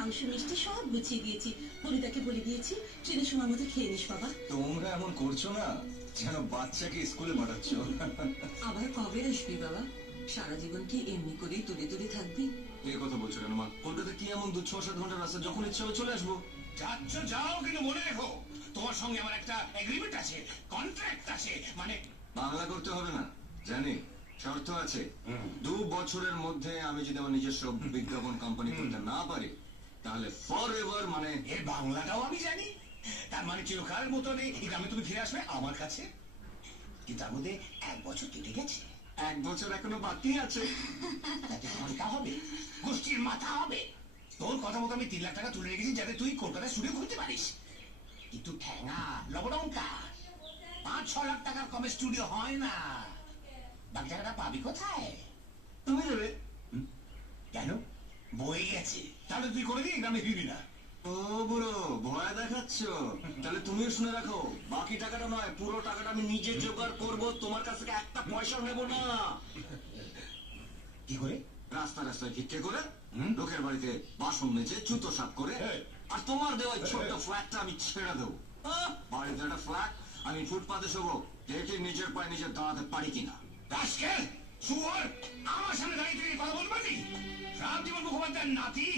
মাংস মিষ্টি সব গুছিয়ে দিয়েছি। পরিতাকে বলে দিয়েছি ট্রেনের সময় মতো খেয়ে নিস বাবা। তোমরা এমন করছো না যেন বাচ্চাকে স্কুলে পাঠাচ্ছ। আবার কবে আসবি বাবা? সারা জীবন কি এমনি করেই তুলে তুলে থাকবি? এই কথা বলছো কেন মা? কলকাতা কি এমন 2-6-7 ঘন্টা রাস্তা, যখন ইচ্ছা হবে চলে আসবো। যাচ্ছ যাও, কিন্তু মনে রেখো তোমার সঙ্গে আমার একটা এগ্রিমেন্ট আছে, কন্ট্রাক্ট আছে। মানে বাংলা করতে হবে না, জানি শর্ত আছে। 2 বছরের মধ্যে আমি যদি আমার নিজস্ব বিজ্ঞাপন কোম্পানি করতে না পারি, তাহলে ফর এভার, মানে এর বাংলাটাও আমি জানি। তার মানে চিরকালের মতো নেই এই গ্রামে তুমি ফিরে আসবে আমার কাছে। কিন্তু তার মধ্যে 1 বছর কেটে গেছে। 1 বছর এখনো বাকি আছে। তাতে ঘন্টা হবে, গোষ্ঠীর মাথা হবে। তোর কথা মতো আমি 3 লাখ টাকা তুলে রেখেছি যাতে তুই কলকাতায় স্টুডিও খুলতে পারিস। কিন্তু ঠ্যাঙা লবডঙ্কা 5-6 লাখ টাকার কমে স্টুডিও হয় না। বাকি টাকাটা পাবি কোথায়? তুমি দেবে। কেন? বই গেছে। তাহলে তুই করে দিয়ে গ্রামে ফিরবি না। ও বুড়ো, ভয় দেখাচ্ছ? তাহলে তুমিও শুনে রাখো, বাকি টাকাটা নয়, পুরো টাকাটা আমি নিজে জোগাড় করব, তোমার কাছ থেকে একটা পয়সা নেব না। কি করে? রাস্তা রাস্তায় ভিক্ষে করে, লোকের বাড়িতে বাসন মেজে, জুতো সাফ করে, আর তোমার দেওয়া ছোট্ট ফ্ল্যাটটা আমি ছেড়ে দেবো। বাড়িতে একটা ফ্ল্যাট, আমি ফুটপাতে শোবো, দেখি নিজের পায়ে নিজে দাঁড়াতে পারি কিনা। রাস্কেল, শুয়োর, আমার সামনে দাঁড়িয়ে তুই কথা বলবি? রামজীবন মুখোপাধ্যায়ের নাতি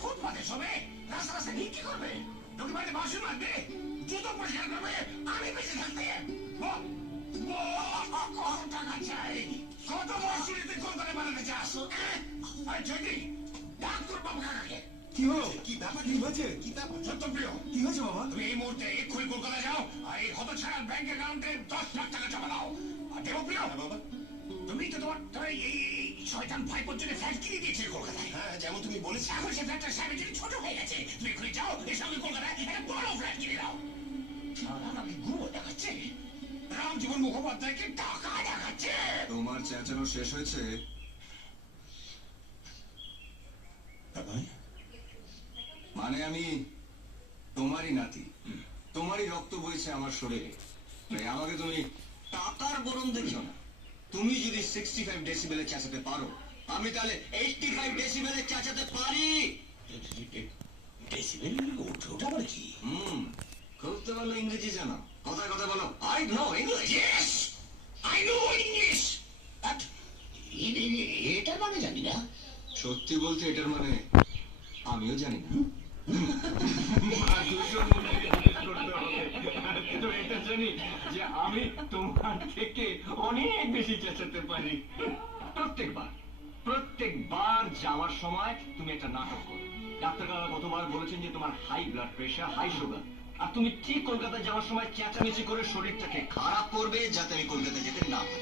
ফুটপাতে শোবে, রাস্তা রাস্তায় ভিক্ষে করবে, লোকের বাড়িতে বাসন মাজবে, জুতো পরিষ্কার করবে, আমি বেঁচে থাকতে কত টাকা চাই? কত বছর তুই কলকাতায় বানাতে চাস? আরে চৈতি, ডাক তোর বাবু কাকাকে। কি হলো? কি ব্যাপার? কি হয়েছে? কি ব্যাপার? সত্যপ্রিয়, কি হয়েছে বাবা? তুমি এই মুহূর্তে এক্ষুনি কলকাতা যাও আর এই হতছাড়ার ব্যাংক অ্যাকাউন্টে 10 লাখ টাকা জমা দাও। আর দেবপ্রিয় বাবা, তুমি তো তোমার এই শয়তান ভাই পর্যন্ত ফ্ল্যাট কিনে দিয়েছে কলকাতায়। হ্যাঁ, যেমন তুমি বলেছো। এখন সে ফ্ল্যাটটা সাহেবের জন্য ছোট হয়ে গেছে। তুমি এক্ষুনি যাও, এর সঙ্গে কলকাতায় একটা বড় ফ্ল্যাট কিনে দাও। সারা আমাকে গুঁড়ো দেখাচ্ছে, রামজীবন মুখোপাধ্যায়কে টাকা দেখাচ্ছে। তোমার চেঁচানো শেষ হয়েছে? মানে আমি তোমারই নাতি, তোমারই রক্ত বইছে আমার শরীরে, তাই আমাকে তুমি টাকার বরণ দেখিও না। তুমি যদি 65 ডেসিবেলে চেঁচাতে পারো, আমি তাহলে 85 ডেসিবেলে চেঁচাতে পারি। ডেসিবেল ওটা বলে কি? খুব তো ভালো ইংরেজি জানো, কথায় কথা বলো। I know English. Yes, I know English. এটার মানে জানি না। সত্যি বলতে এটার মানে আমিও জানি না। তো এটা জানি যে আমি তোমার থেকে অনেক বেশি চেঁচাতে পারি। প্রত্যেকবার যাওয়ার সময় তুমি একটা নাটক করো। ডাক্তার কাকা কতবার বলেছেন যে তোমার high blood pressure, high sugar, আর তুমি ঠিক কলকাতায় যাওয়ার সময় চেঁচামেচি করে শরীরটাকে খারাপ করবে যাতে আমি কলকাতা যেতে না পারি।